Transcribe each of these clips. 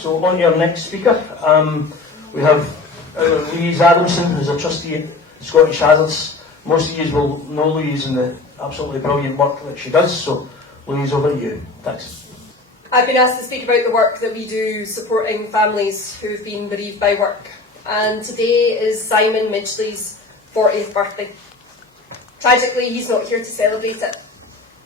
So on to your next speaker, we have Louise Adamson, who's a trustee at Scottish Hazards. Most of you will know Louise and the absolutely brilliant work that she does, so Louise, over to you. Thanks. I've been asked to speak about the work that we do supporting families who've been bereaved by work, and today is Simon Midgley's 40th birthday. Tragically, he's not here to celebrate it.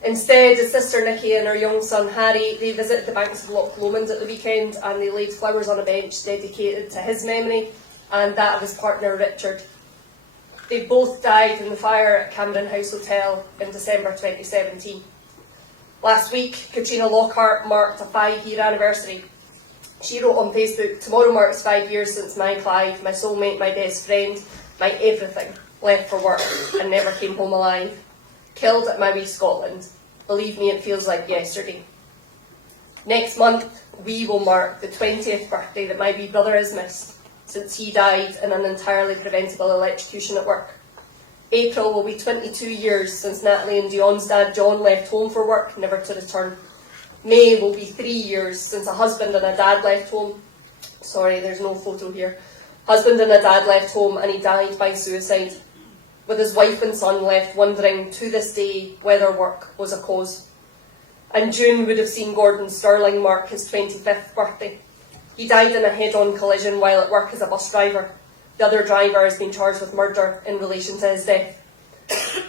Instead, his sister Nikki and her young son Harry, they visited the banks of Loch Lomond at the weekend and they laid flowers on a bench dedicated to his memory and that of his partner Richard. They both died in the fire at Cameron House Hotel in December 2017. Last week, Katrina Lockhart marked a 5-year anniversary. She wrote on Facebook, "Tomorrow marks 5 years since my Clive, my soulmate, my best friend, my everything, left for work and never came home alive. Killed at Maui, Scotland. Believe me, it feels like yesterday." Next month, we will mark the 20th birthday that my wee brother has missed, since he died in an entirely preventable electrocution at work. April will be 22 years since Natalie and Dion's dad John left home for work, never to return. May will be 3 years since a husband and a dad left home. Sorry, there's no photo here. Husband and a dad left home and he died by suicide, with his wife and son left wondering to this day whether work was a cause. And June would have seen Gordon Sterling mark his 25th birthday. He died in a head-on collision while at work as a bus driver. The other driver has been charged with murder in relation to his death.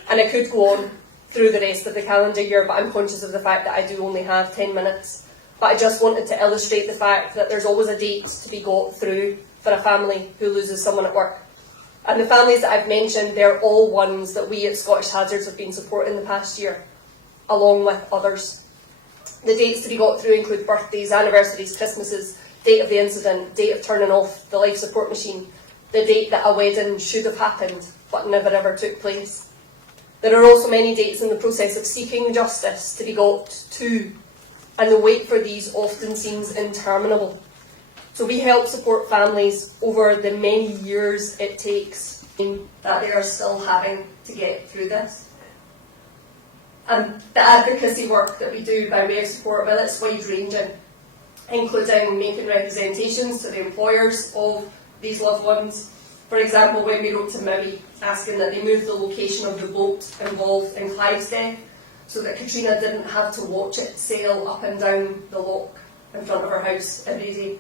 And I could go on through the rest of the calendar year, but I'm conscious of the fact that I do only have 10 minutes. But I just wanted to illustrate the fact that there's always a date to be got through for a family who loses someone at work. And the families that I've mentioned, they're all ones that we at Scottish Hazards have been supporting the past year, along with others. The dates to be got through include birthdays, anniversaries, Christmases, date of the incident, date of turning off the life support machine, the date that a wedding should have happened but never ever took place. There are also many dates in the process of seeking justice to be got to, and the wait for these often seems interminable. So we help support families over the many years it takes that they are still having to get through this. And the advocacy work that we do by way of support, well, it's wide-ranging, including making representations to the employers of these loved ones. For example, when we wrote to Maui asking that they move the location of the boat involved in Clive's death so that Katrina didn't have to watch it sail up and down the loch in front of her house every day.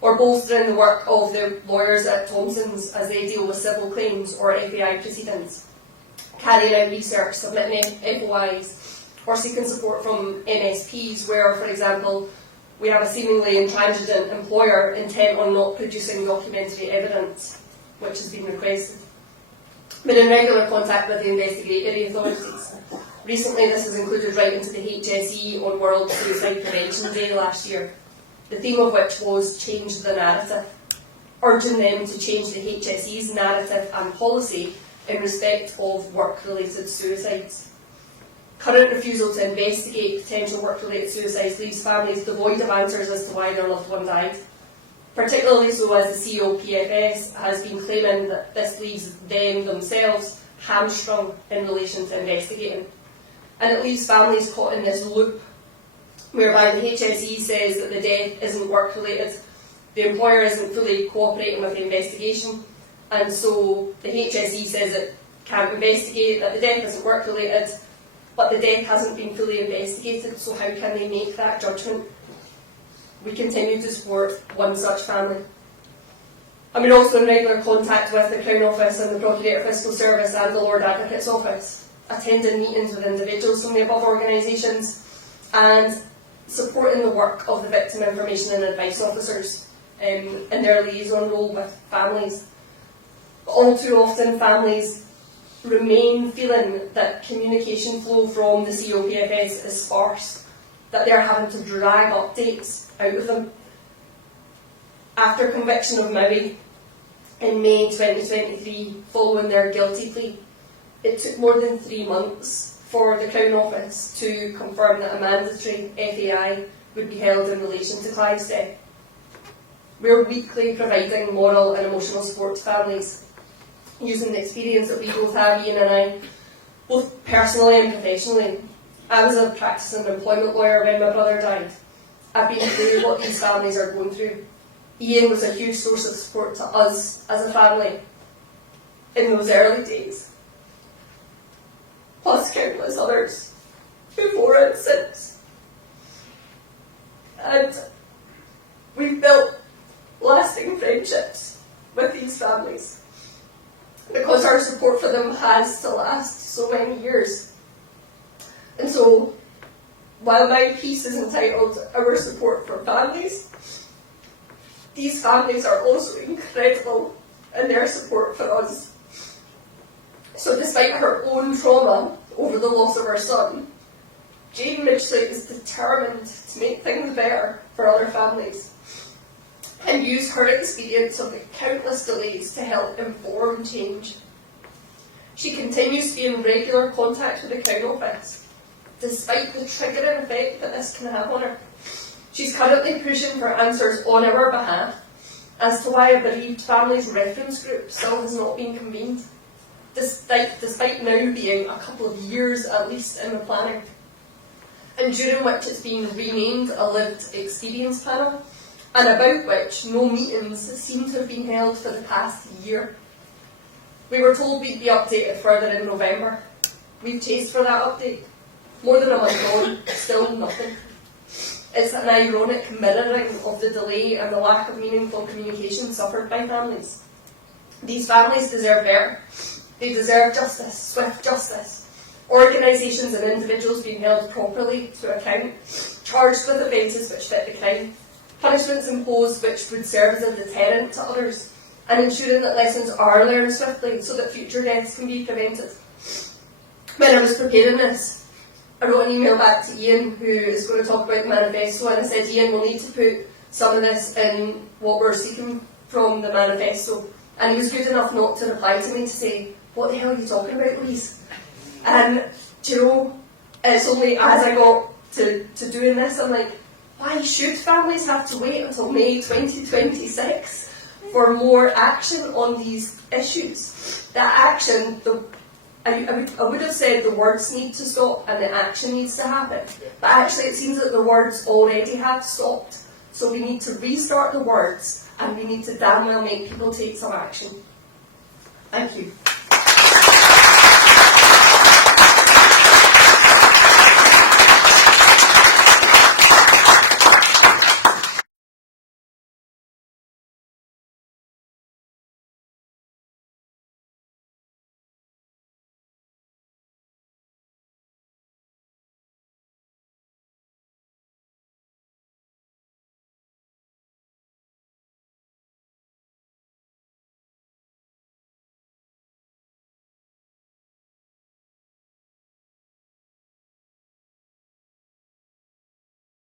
Or bolstering the work of the lawyers at Thomson's as they deal with civil claims or FAI proceedings, carrying out research, submitting FOIs, or seeking support from MSPs where, for example, we have a seemingly intransigent employer intent on not producing documentary evidence, which has been requested. Been in regular contact with the investigatory authorities. Recently this has included writing to the HSE on World Suicide Prevention Day last year, the theme of which was change the narrative, urging them to change the HSE's narrative and policy in respect of work-related suicides. Current refusal to investigate potential work-related suicides leaves families devoid of answers as to why their loved one died, particularly so as the COPFS has been claiming that this leaves them themselves hamstrung in relation to investigating. And it leaves families caught in this loop whereby the HSE says that the death isn't work-related, the employer isn't fully cooperating with the investigation, and so the HSE says it can't investigate, that the death isn't work-related, but the death hasn't been fully investigated, so how can they make that judgment? We continue to support one such family. And we're also in regular contact with the Crown Office and the Procurator Fiscal Service and the Lord Advocate's Office, attending meetings with individuals from the above organisations and supporting the work of the Victim Information and Advice Officers in their liaison role with families. But all too often families remain feeling that communication flow from the COPFS is sparse, that they're having to drag updates out of them. After conviction of Maui in May 2023, following their guilty plea, it took more than 3 months for the Crown Office to confirm that a mandatory FAI would be held in relation to Clive's death. We're weekly providing moral and emotional support to families, using the experience that we both have, Ian and I, both personally and professionally. I was a practicing employment lawyer when my brother died, I've been through what these families are going through. Ian was a huge source of support to us as a family in those early days, plus countless others before and since. And we've built lasting friendships with these families because our support for them has to last so many years. And so, while my piece is entitled Our Support for Families, these families are also incredible in their support for us. So despite her own trauma over the loss of her son, Jane Midgley is determined to make things better for other families and use her experience of the countless delays to help inform change. She continues to be in regular contact with the Crown Office, despite the triggering effect that this can have on her. She's currently pushing for answers on our behalf as to why a bereaved families reference group still has not been convened, despite now being a couple of years at least in the planning, and during which it's been renamed a lived experience panel, and about which no meetings seem to have been held for the past year. We were told we'd be updated further in November. We've chased for that update. More than a month on, still nothing. It's an ironic mirroring of the delay and the lack of meaningful communication suffered by families. These families deserve better. They deserve justice, swift justice. Organisations and individuals being held properly to account, charged with offences which fit the crime, punishments imposed which would serve as a deterrent to others, and ensuring that lessons are learned swiftly so that future deaths can be prevented. When I was preparing this, I wrote an email back to Ian, who is going to talk about the manifesto, and I said, Ian, we'll need to put some of this in what we're seeking from the manifesto. And he was good enough not to reply to me to say, what the hell are you talking about, Louise? And, do you know, it's only as I got to doing this, I'm like, why should families have to wait until May 2026 for more action on these issues? That action, I would have said the words need to stop and the action needs to happen. But actually it seems that the words already have stopped. So we need to restart the words and we need to damn well make people take some action. Thank you.